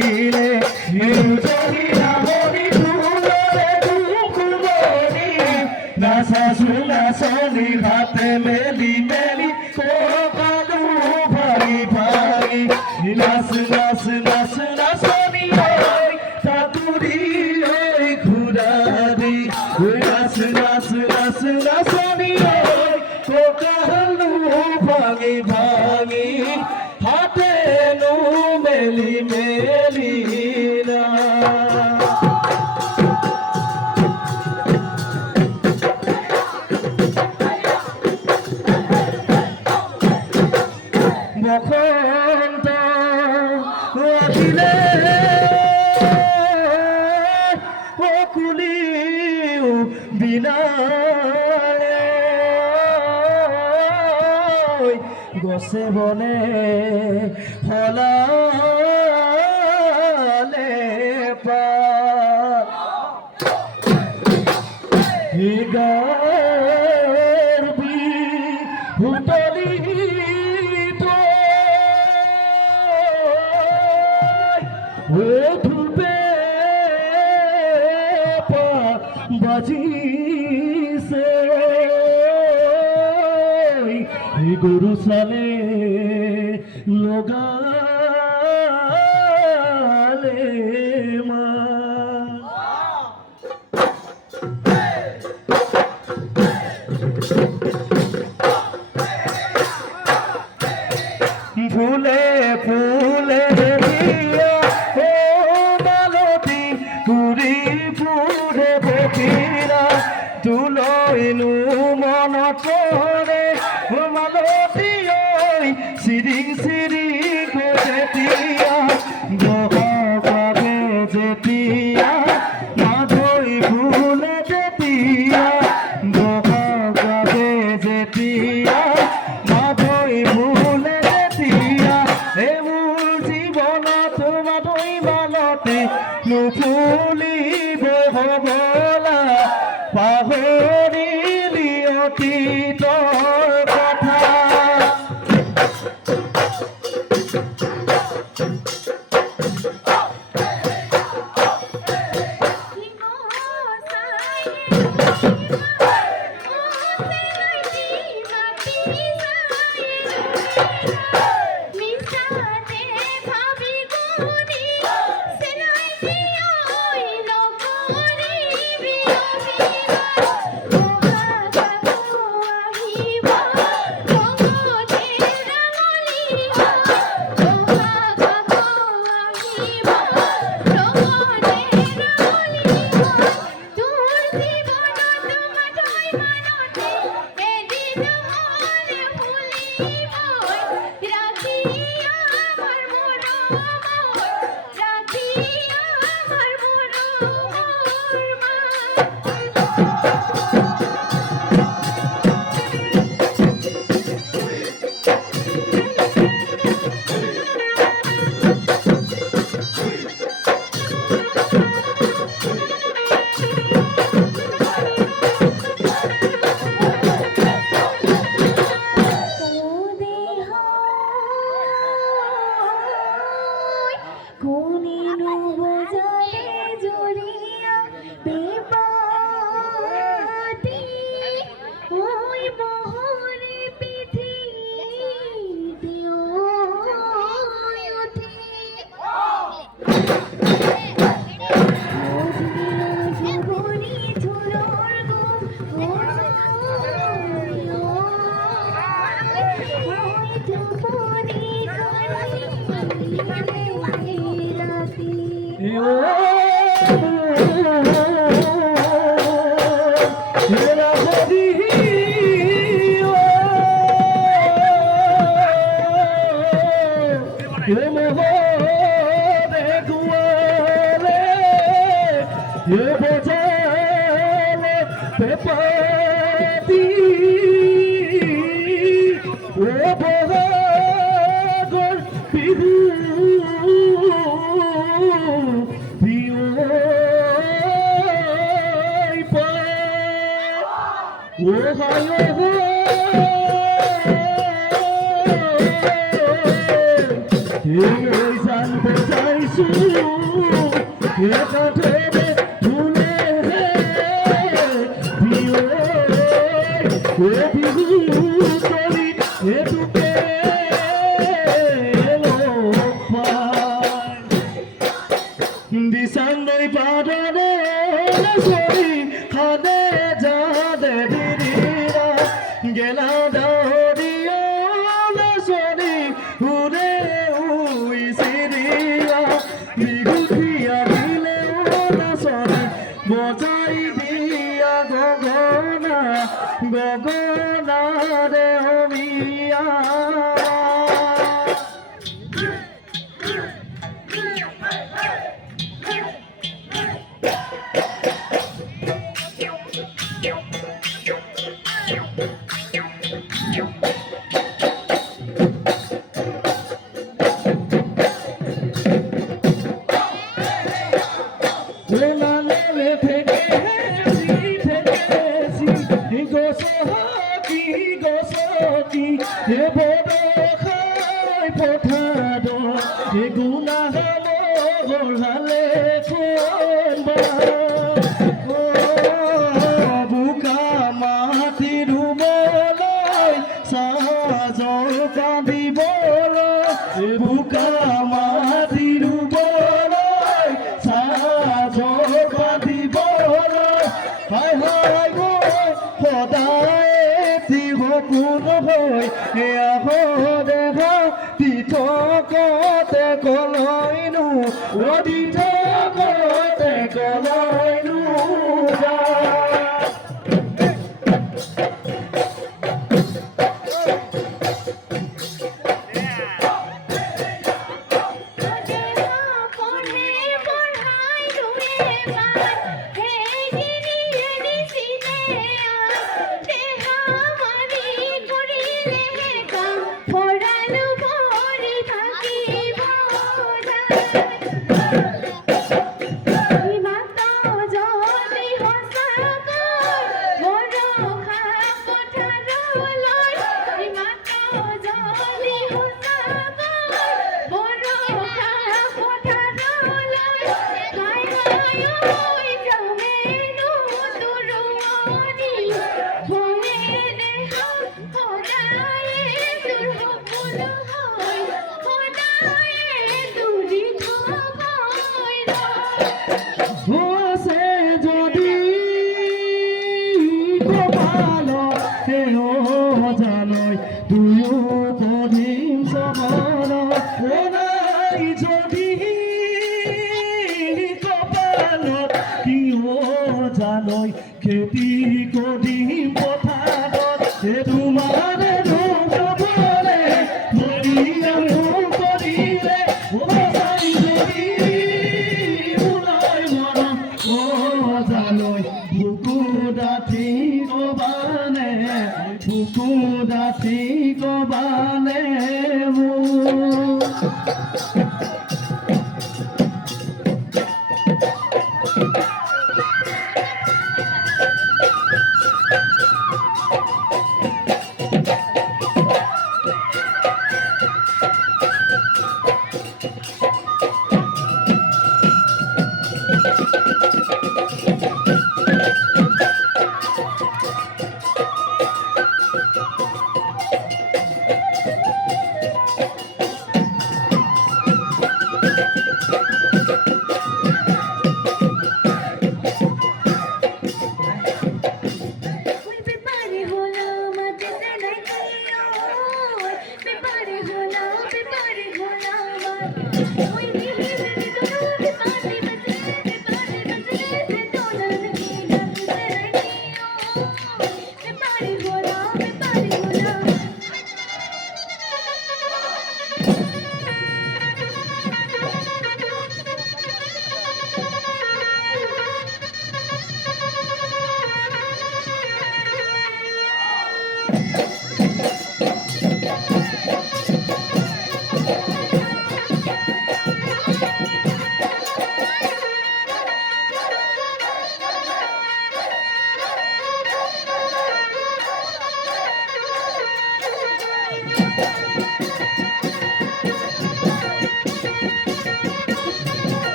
দিলে যদি না মনি ফুলরে দুকুমনি নাসা সুনা সনি হাতে মেলি মেলি কোকালু ভাই ভাই নাস নাস নাস নাসনি তাতুরি ওই ঘুরারি নাস নাস নাস নাসনি কোকালু ভাঙি ভাঙি হাতে নু মেলি মেলি না বসন্ত আহিলে কুলিও বিনা গছে বনে হলালে গর্বি ভুতলি ধুপে বাজিছে গরু সালে লোগালে মা ফুলে ফুলে দিয়া ও মালতী পুরি পুরে বেটিরা তুলইনু মন করে ও মালতী ওই সিরিং সিরি গোটেতিয়া বহাবে যেতিয়া মাধই ফুলে যেতিয়া বহাবে যেতিয়া মাধই ফুলে যেতিয়া হে মূল জীবনত মাধই মালতী নুফুলিব হবলা পাহৰিলি অতীতৰ কথা Oi, san, এটা ভেবে ভুলে দিও এ বিহু করি এটুকে দিশান্দাই পাড়ারে সরি খাদে যাদে দিদিরা গেলা দাওরিয়া সরি উরে উই সিরিয়া বিগুতিয়া দিলে না সরি বজাই দিয়া গগনা গগনা রে হমিয়া খেতি করি পথাৰত তোমাৰ ৰূপৰে মৰিয়াম কৰিলে ওলাই মৰম জালৈ বুকু ডাঠি কবানে মোৰ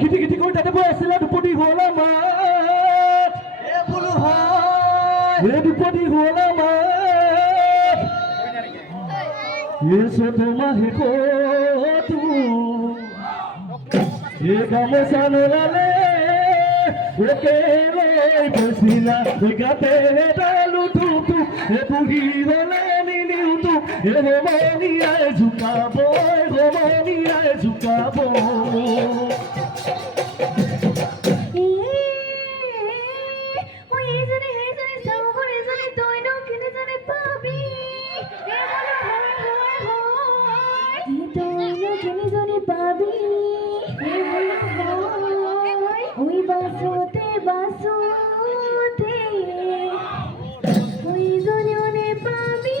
খিটি খিটি কৰি তাতে বৈ আছিলে দুপতি হ'ল আমাৰ বোলো হয় দুপতি হ'ল আমাৰ তোমা শেষতো গামোচা নোলালে একেলৈ বৈছিলা গাতে এডালো টুকু পুহি হলে নিনিওতো সমনীয়াই জোকাব সমনীয়াই জোকাব বাসুতে বাসুতে ওই জনে পাবি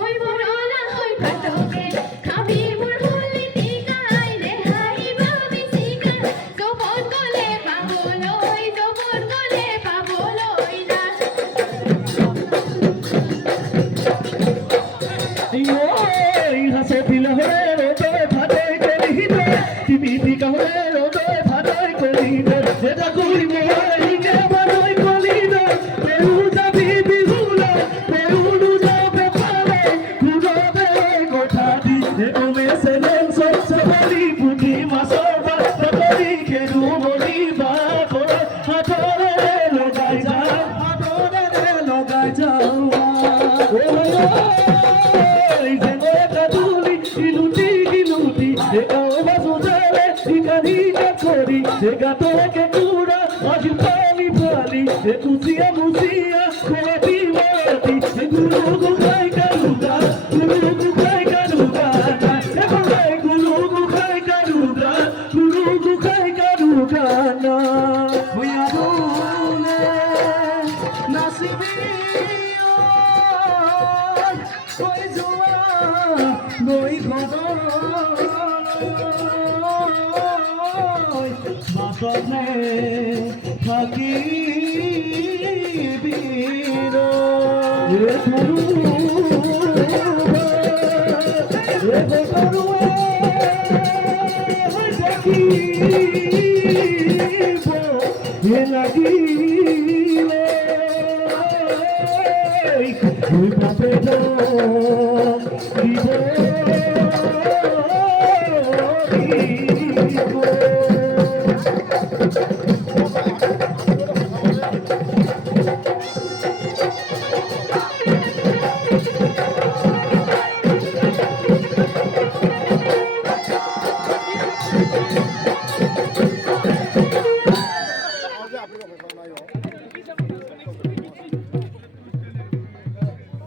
ওই বড়লা হই ফাটকে খাবি মোর হলি তিকাই রে হাই ভাবি তিকা জবন গলে পাগল ওই জবন গলে পাগল ওই না ওই হাসে দিল হে রোদে ফাটে কলি দে টিভি দিকা হে রোদে ফাটে কলি দে এটা কই মোবাইল কে বানাই কলি দে পেরু যাবি বিহুলা পেরু যাবে পারে কুড়াবে গোটা দি এমে সেলেন সব সবালি বুদ্ধি মাসর বাত করি খেলু মনি বা করে হাতরে লগাই যাও ওই যে কাদুলি ইলুটি ইলুটি একাও বাজুজালে ইকানিকা করি এগাতকে কুড়া আজ পানি পালি মুসিয়া মুসিয়া কোটি মাটি গুরু গুখাই কালুগা গুরু গুখাই কালুগা গুরু গুখাই কালুগা গুরু গুখাই কালুগা না ভুয়া দুনে নাসিবি ওই জোয়া নই খদর মাতনে থাকি